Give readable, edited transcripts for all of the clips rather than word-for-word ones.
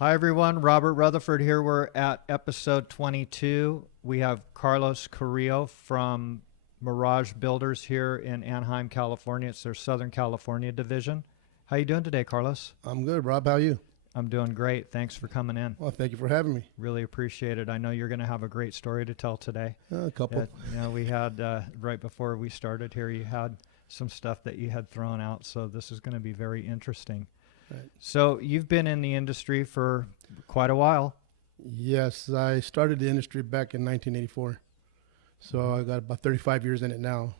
Hi, everyone. Robert Rutherford here. We're at episode 22. We have Carlos Carrillo from Mirage Builders here in Anaheim, California. It's their Southern California division. How you doing today, Carlos? I'm good, Rob. How are you? I'm doing great. Thanks for coming in. Well, thank you for having me. Really appreciate it. I know you're going to have a great story to tell today. A couple. We had, right before we started here, you had some stuff that you had thrown out, so this is going to be very interesting. Right. So you've been in the industry for quite a while. Yes, I started the industry back in 1984. So I got about 35 years in it now.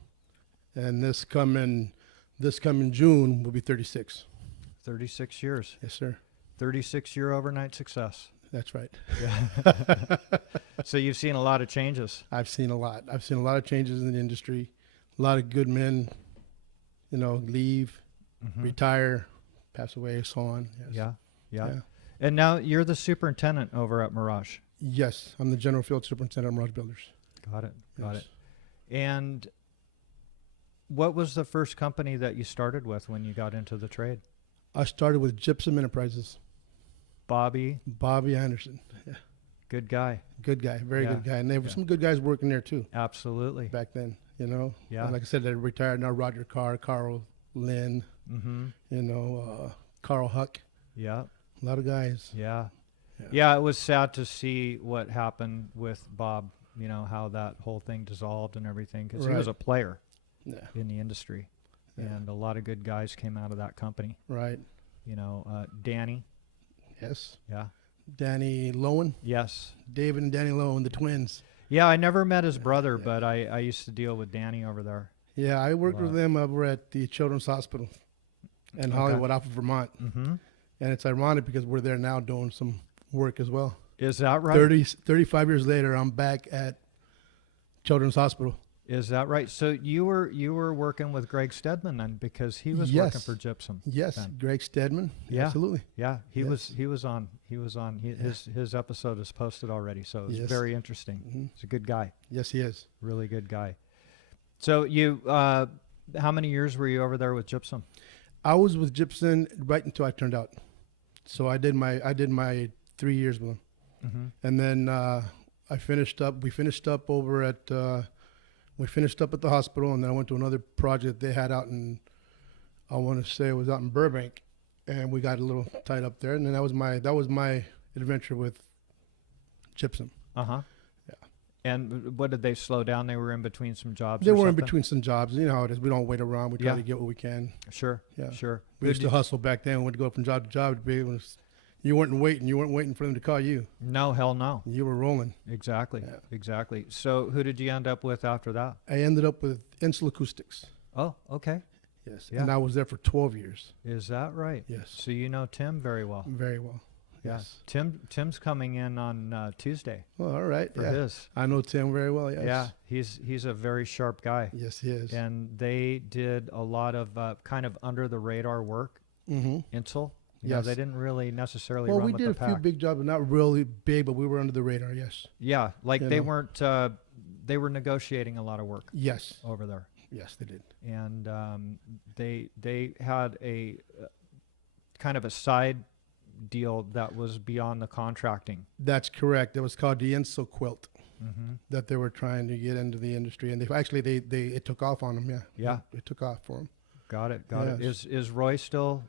And this coming June will be 36. 36 years. Yes, sir. 36-year overnight success. That's right. Yeah. So you've seen a lot of changes. I've seen a lot. I've seen a lot of changes in the industry. A lot of good men, leave, retire, pass away, so on. Yes. Yeah. And now you're the superintendent over at Mirage. Yes, I'm the general field superintendent of Mirage Builders. Got it. Yes. And what was the first company that you started with when you got into the trade? I started with Gypsum Enterprises. Bobby Anderson. Yeah. Good guy. Good guy. Very good guy. And there were some good guys working there too. Absolutely. Back then, Yeah. And like I said, they retired now. Roger Carr, Carl Lynn, Carl Huck. Yeah. A lot of guys. Yeah, it was sad to see what happened with Bob, how that whole thing dissolved and everything, because he was a player in the industry. Yeah. And a lot of good guys came out of that company. Right. Danny. Yes. Yeah. Danny Lowe. Yes. David and Danny Lowe, the twins. Yeah, I never met his brother, but I used to deal with Danny over there. Yeah, I worked with them over at the Children's Hospital in Hollywood, off of Vermont. Mm-hmm. And it's ironic because we're there now doing some work as well. Is that right? 35 years later, I'm back at Children's Hospital. Is that right? So you were working with Greg Stedman then, because he was working for Gypsum. Yes, then. Greg Stedman. Yeah, absolutely. Yeah, he was on. His episode is posted already, so it's very interesting. Mm-hmm. He's a good guy. Yes, he is. Really good guy. So you, how many years were you over there with Gypsum? I was with Gypsum right until I turned out. So I did my 3 years with him, and then we finished up over at. We finished up at the hospital, and then I went to another project they had out in, I want to say it was out in Burbank, and we got a little tied up there. And then that was my adventure with Gypsum. Yeah. And what did they slow down? They were in between some jobs. They were in between some jobs. You know how it is. We don't wait around. We try to get what we can. Sure. Yeah. Sure. We used to hustle back then. We would go from job to job to be able to. You weren't waiting for them to call you. No, hell no. You were rolling. Exactly. So who did you end up with after that? I ended up with Insel Acoustics. Oh, okay. Yes. Yeah. And I was there for 12 years. Is that right? Yes. So you know Tim very well. Very well. Yeah. Yes. Tim's coming in on Tuesday. Well, all right. For his. I know Tim very well, yes. Yeah. He's a very sharp guy. Yes, he is. And they did a lot of kind of under the radar work. Insel. Yeah, they didn't really necessarily run with the pack. Well, we did a few big jobs, but not really big, but we were under the radar, yes. Yeah, they weren't, they were negotiating a lot of work. Yes. Over there. Yes, they did. And they had a kind of a side deal that was beyond the contracting. That's correct. It was called the Insole Quilt that they were trying to get into the industry. And it took off on them, Yeah. It took off for them. Got it. Is Roy still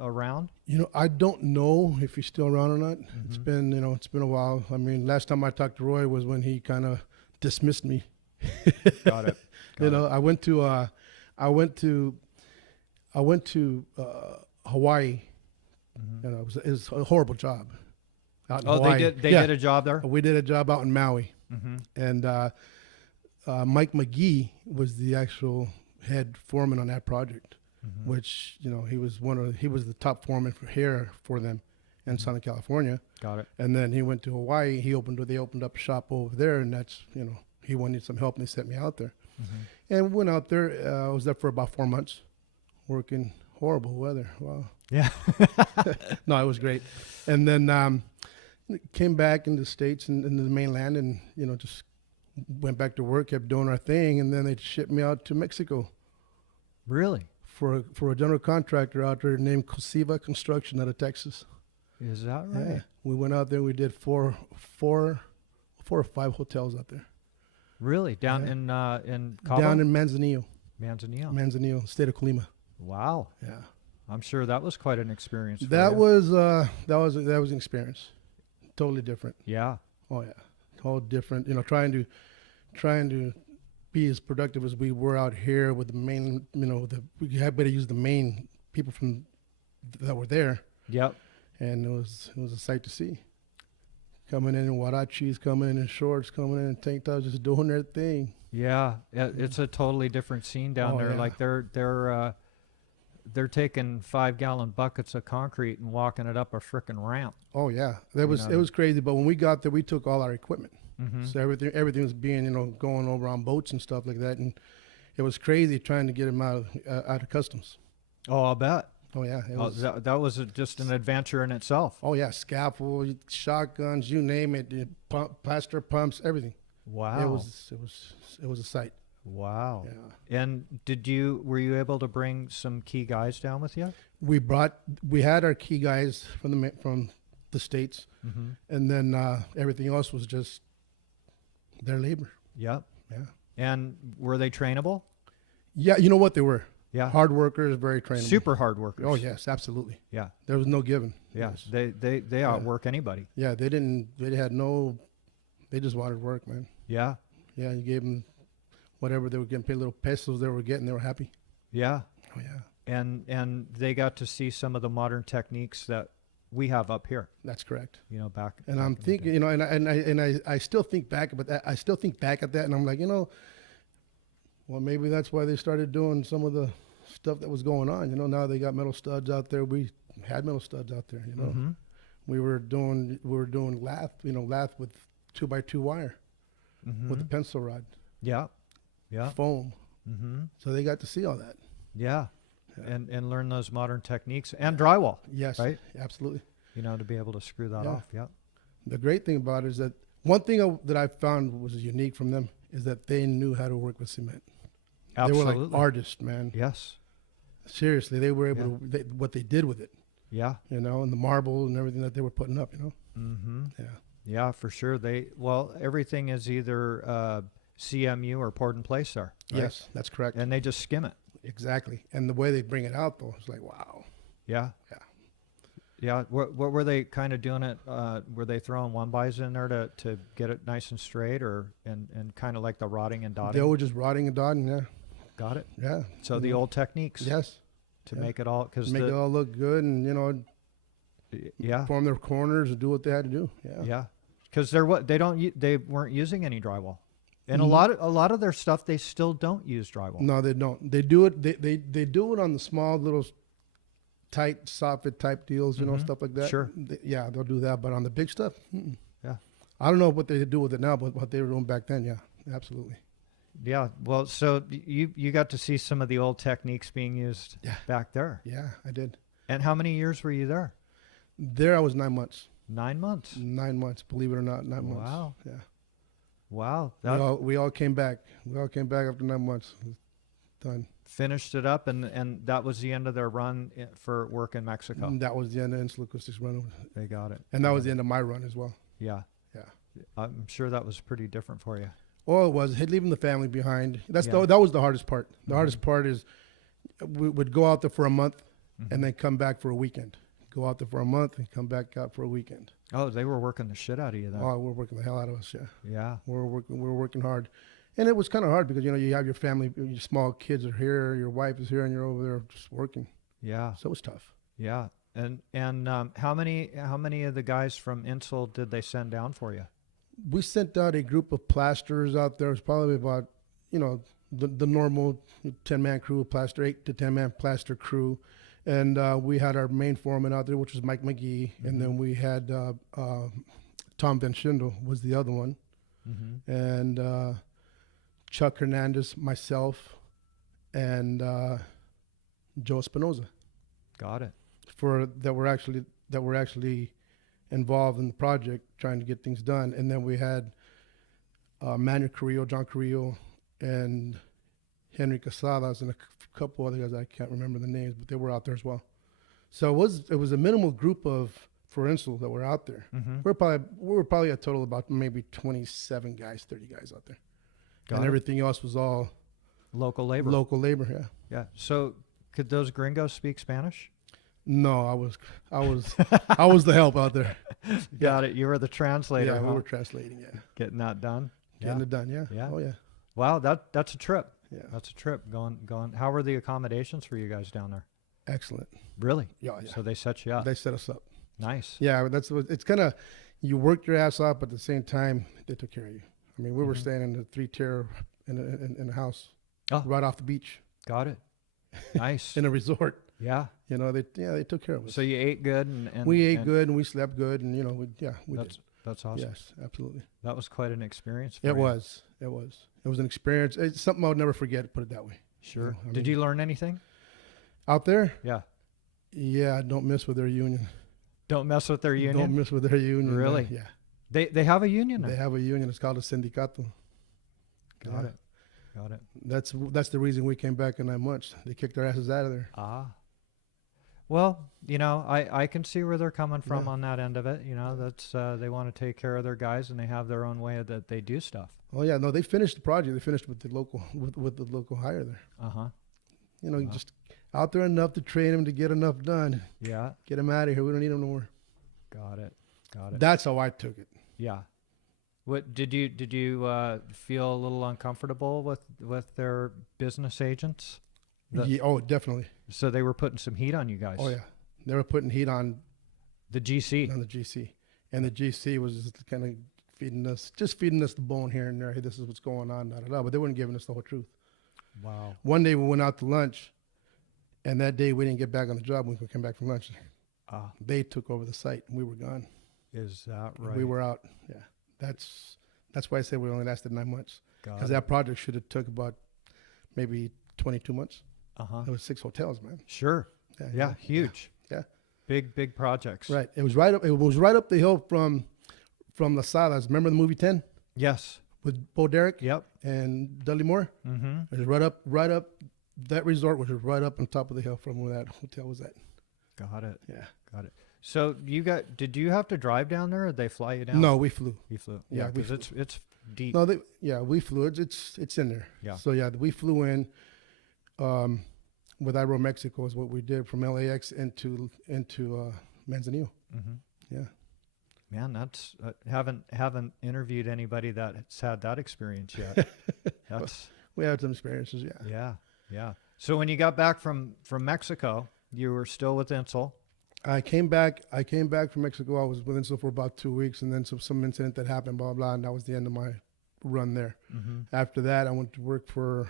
around? I don't know if he's still around or not. It's been a while. I mean, last time I talked to Roy was when he kind of dismissed me. Got it. I went to Hawaii. It was a horrible job. Out in Hawaii. They did a job there. We did a job out in Maui, and Mike McGee was the actual head foreman on that project, which he was the top foreman for them in Southern California. Got it. And then he went to Hawaii. They opened up a shop over there, and that's he wanted some help, and they sent me out there. And we went out there. I was there for about 4 months, working. Horrible weather. Wow. Yeah. No, it was great. And then came back in the States and in the mainland, and just went back to work, kept doing our thing, and then they shipped me out to Mexico. Really? For a general contractor out there named Cosiva Construction out of Texas. Is that Yeah. right? We went out there. We did four or five hotels out there. Really? Down Yeah. in Cabo? Down in Manzanillo, Manzanillo. state of Colima. Wow. Yeah. I'm sure that was quite an experience for That you. was an experience. Totally different. Yeah. Oh yeah. All different. Trying to be as productive as we were out here with the main, we had better use the main people that were there, Yep. and it was a sight to see. Coming in huaraches, coming in shorts, coming in tank tops, just doing their thing. Yeah. It's a totally different scene down Oh, there. yeah. Like they're taking 5-gallon buckets of concrete and walking it up a frickin' ramp. Oh yeah, You it know. was crazy. But when we got there, we took all our equipment, Mm-hmm. so everything was being going over on boats and stuff like that, and it was crazy trying to get them out of customs. Oh, I'll bet. Oh yeah, it Oh, was. that was just an adventure in itself. Oh yeah, scaffold, shotguns, you name it, plaster pumps, everything. Wow. It was a sight. Wow. Yeah. And were you able to bring some key guys down with you? We had our key guys from the States, Mm-hmm. and then everything else was just their labor. Yep. Yeah. And were they trainable? Yeah, you know what they were? Yeah. Hard workers, very trainable. Super hard workers. Oh yes, absolutely. Yeah. There was no giving. Yeah. Yes. They outwork anybody. Yeah, they just wanted work, man. Yeah. Yeah, you gave them whatever they were getting paid, little pesos they were getting, they were happy. Yeah. Oh yeah, And they got to see some of the modern techniques that we have up here, that's correct. back. And back I'm in the day. thinking, I still think back about that. I still think back at that, and I'm like, well, maybe that's why they started doing some of the stuff that was going on. Now they got metal studs out there. We had metal studs out there. Mhm. We were doing lath, lath with 2x2 wire with a Mhm. pencil rod, Yeah. Yeah. foam. Mm-hmm. So they got to see all that. Yeah. Yeah. And learn those modern techniques and drywall, Yes, right? absolutely. To be able to screw that Yeah. off. Yeah. The great thing about it is that one thing that I found was unique from them is that they knew how to work with cement. Absolutely. They were like artists, man. Yes. Seriously, they were able to what they did with it, Yeah. and the marble and everything that they were putting up, Mm-hmm. Yeah. Yeah, for sure. Everything is either CMU or poured in place there. Right? Yes, that's correct. And they just skim it. Exactly. And the way they bring it out, though, it's like, wow. Yeah. Yeah. Yeah. What were they kind of doing it? Were they throwing 1-bys in there to get it nice and straight, and kind of like the rotting and dotting? They were just rotting and dotting, yeah. Got it. Yeah. So the old techniques. Yes. To Yeah. make it all Make it all look good and, yeah. form their corners and do what they had to do. Yeah. Yeah. Because they weren't using any drywall, and Mhm. a lot of their stuff they still don't use drywall. No, they don't. They do it. They do it on the small little tight soffit type deals, Mhm. stuff like that. Sure. Yeah, they'll do that. But on the big stuff, mm-mm. Yeah. I don't know what they do with it now, but what they were doing back then, yeah, absolutely. Yeah. Well, so you got to see some of the old techniques being used Yeah. back there. Yeah, I did. And how many years were you there? There I was 9 months. 9 months. 9 months, believe it or not, 9 months. Wow. Yeah. Wow. We all came back. We all came back after 9 months. Done. Finished it up, and that was the end of their run for work in Mexico. And that was the end of Insel Acoustics run. They got it. And that was the end of my run as well. Yeah. Yeah. I'm sure that was pretty different for you. Well, it was leaving the family behind. Yeah. That was the hardest part. The Mhm. hardest part is we would go out there for a month Mhm. and then come back for a weekend. Go out there for a month and come back out for a weekend. Oh, they were working the shit out of you then. Oh, we're working the hell out of us. Yeah, Yeah. we're working hard, and it was kind of hard because you have your family, your small kids are here, your wife is here, and you're over there just working. Yeah. So it was tough. Yeah. And how many of the guys from Insel did they send down for you? We sent out a group of plasterers out there. It was probably about the normal 10-man crew, plaster 8 to 10-man plaster crew. And we had our main foreman out there, which was Mike McGee. And then we had Tom Van Schindel was the other one. Mm-hmm. And Chuck Hernandez, myself, and Joe Espinoza Got it. that were actually involved in the project trying to get things done. And then we had John Carrillo, and Henry Casadas, and a couple other guys I can't remember the names, but they were out there as well. So it was a minimal group of for Insel that were out there. Mm-hmm. We were probably a total of about maybe 27 guys, 30 guys out there, Got and it. everything else was all Local labor. local labor. Yeah. Yeah. So could those gringos speak Spanish? No, I was the help out there. Got it. You were the translator. Yeah, huh? we were translating. Yeah, Getting that done. getting it done. Yeah. Yeah. Oh yeah. Wow. That's a trip. Yeah. That's a trip. Going. How were the accommodations for you guys down there? Excellent. Really? Yeah. Yeah. So they set you up. They set us up. Nice. Yeah, that's what it's kind of. You worked your ass off, but at the same time, they took care of you. I mean, we were Mhm. staying in a 3-tier in a house Oh. right off the beach Got it. Nice. in a resort. Yeah. You know, they took care of us. So you ate good and we ate and good and we slept good, and you know, we That's did. that's awesome. Yes, absolutely. That was quite an experience. For It you. was. It was an experience. It's something I'll never forget. Put it that way. Sure. know, I Did mean- you learn anything? Out there, Yeah. yeah, don't mess with their union. Don't mess with their union. Don't mess with their union. Really? Yeah. They have a union now. They have a union. It's called a sindicato. Got Yeah. it. Got it. That's the reason we came back in 9 months. They kicked our asses out of there. Ah. Well, you know, I can see where they're coming from Yeah. on that end of it. You know, that's they want to take care of their guys and they have their own way that they do stuff. Oh yeah, no, they finished the project. They finished with the local hire there. Uh huh. You know, Wow. just out there enough to train them to get enough done. Yeah. Get them out of here. We don't need them no more. Got it. Got it. That's how I took it. Yeah. What did you feel a little uncomfortable with their business agents? The- Yeah, oh, definitely. So they were putting some heat on you guys. Oh yeah, they were putting heat on The GC. the GC, and the GC was just kind of feeding us the bone here and there. Hey, this is what's going on, da da da. But they weren't giving us the whole truth. Wow. One day we went out to lunch, and that day we didn't get back on the job when we came back from lunch. Ah, They took over the site, and we were gone. is that right? We were out. Yeah, that's why I said we only lasted 9 months, Got because it. that project should have took about maybe 22 months. Uh-huh. There was 6 hotels, man. Sure. Yeah, huge. Yeah. Big projects. Right. It was right up. It was right up the hill from La Salas. Remember the movie 10 Yes. with Bo Derek Yep. and Dudley Moore? Mm-hmm. It was right up. That resort was right up on top of the hill from where that hotel was at. Got it. Yeah. Got it. So did you have to drive down there or did they fly you down? No, we flew. You flew. Yeah, we because it's deep. No, we flew. It's in there. Yeah. So yeah, we flew in. With Aeromexico is what we did from LAX into Manzanillo. Mm-hmm. Yeah. Man, that's haven't interviewed anybody that's had that experience yet. That's We had some experiences. Yeah. yeah. So when you got back from Mexico, you were still with Insel. I came back from Mexico. I was with Insel for about 2 weeks, and then some incident that happened, blah, blah, and that was the end of my run there. Mm-hmm. After that, I went to work for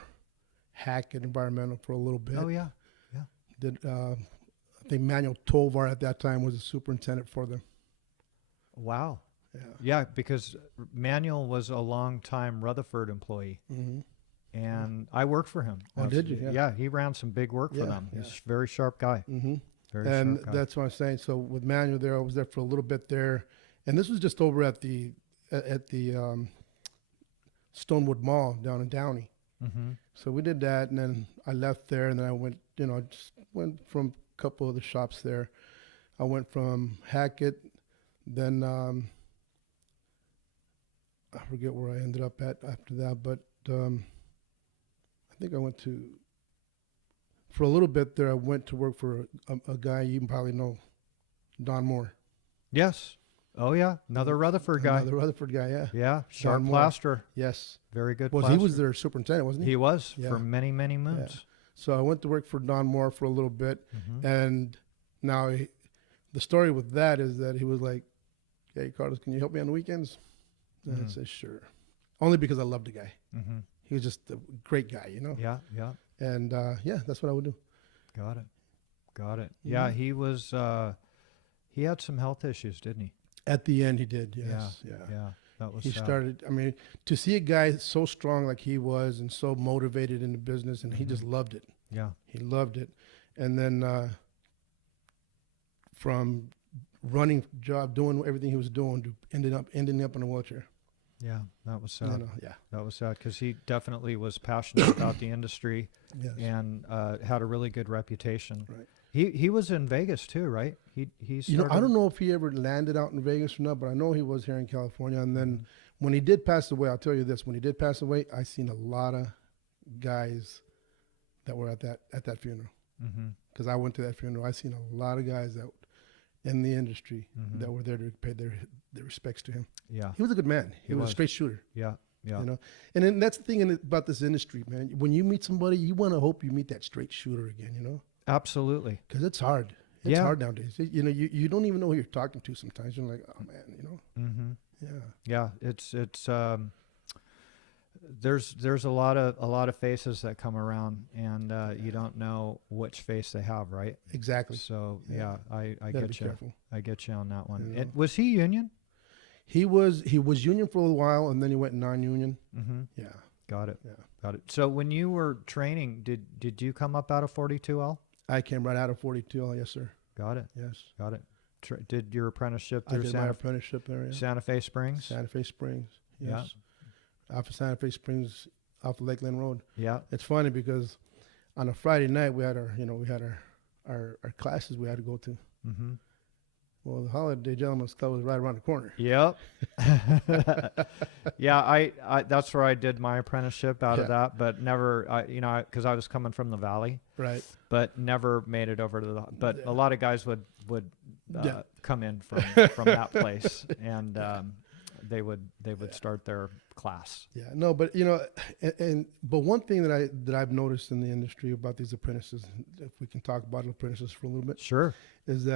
Hackett Environmental for a little bit. Oh yeah. Did I think Manuel Tovar at that time was the superintendent for them. Wow. Yeah. Yeah, because Manuel was a long-time Rutherford employee, Mm-hmm. and I worked for him. Oh, did you? Yeah, he ran some big work for Yeah, them. yeah. He's a very sharp guy. Mm-hmm. Very And sharp guy. that's what I'm saying. So with Manuel there, I was there for a little bit there, and this was just over at the Stonewood Mall down in Downey. Mm-hmm. So we did that, and then I left there, and then I went, just went from a couple of the shops there. I went from Hackett, then I forget where I ended up at after that, but I think I went to, for a little bit there, I went to work for a guy you probably know, Don Moore. Yes. Oh yeah, another Rutherford guy. Another Rutherford guy, yeah. Yeah, sharp Don Moore. plaster. Yes. Very good. Well, plaster. he was their superintendent, wasn't he? He was Yeah. for many moons. So I went to work for Don Moore for a little bit. Mm-hmm. And now the story with that is that he was like, "Hey, Carlos, can you help me on the weekends?" And I Mhm. said, "Sure." Only because I loved the guy. Mm-hmm. He was just a great guy, Yeah, yeah. And yeah, that's what I would do. Got it. Yeah, Mhm. he was. He had some health issues, didn't he? At the end, he did. Yes. Yeah. Yeah. That was. He sad. started. I mean, to see a guy so strong like he was and so motivated in the business, and he just loved it. Yeah. He loved it. And then from running job, doing everything he was doing, to ending up in a wheelchair. Yeah, that was sad. Yeah. That was sad because he definitely was passionate about the industry Yes. and had a really good reputation. Right. He was in Vegas too, right? He You know, started, I don't know if he ever landed out in Vegas or not, but I know he was here in California. And then when he did pass away, I'll tell you this: when he did pass away, I seen a lot of guys that were at that funeral. Mm-hmm. Because I went to that funeral. I seen a lot of guys that in the industry that were there to pay their respects to him. Yeah. He was a good man. He was was. a straight shooter. Yeah. Yeah. You know, and then that's the thing about this industry, man. When you meet somebody, you want to hope you meet that straight shooter again. You know, Absolutely. because it's hard. It's Yeah. hard nowadays. You know, you don't even know who you're talking to sometimes. You're like, oh man, you know. Mm-hmm. Yeah. Yeah. It's there's a lot of faces that come around, and you don't know which face they have, right? Exactly. So Yeah. I Gotta be get you. careful. I get you on that one. You know? Was he union? He was union for a while, and then he went non-union. Mm-hmm. Yeah. Got it. Yeah. Got it. So when you were training, did you come up out of 42L? I came right out of 42. Oh, yes, sir. Got it. Yes. Got it. Did your apprenticeship I through did my apprenticeship there. Yeah. Santa Fe Springs? Santa Fe Springs. Yeah. Yes. Off of Santa Fe Springs, off of Lakeland Road. Yeah. It's funny because on a Friday night we had our classes we had to go to. Mm-hmm. Well, the Holiday Gentlemen's Club was right around the corner. Yep. Yeah, I that's where I did my apprenticeship out of that, but never, because I was coming from the valley, Right. but never made it over to the. But Yeah. a lot of guys would Yeah. come in from that place, and they would start their class. Yeah. No, but you know, but one thing that I've noticed in the industry about these apprentices, if we can talk about apprentices for a little bit, Sure. is that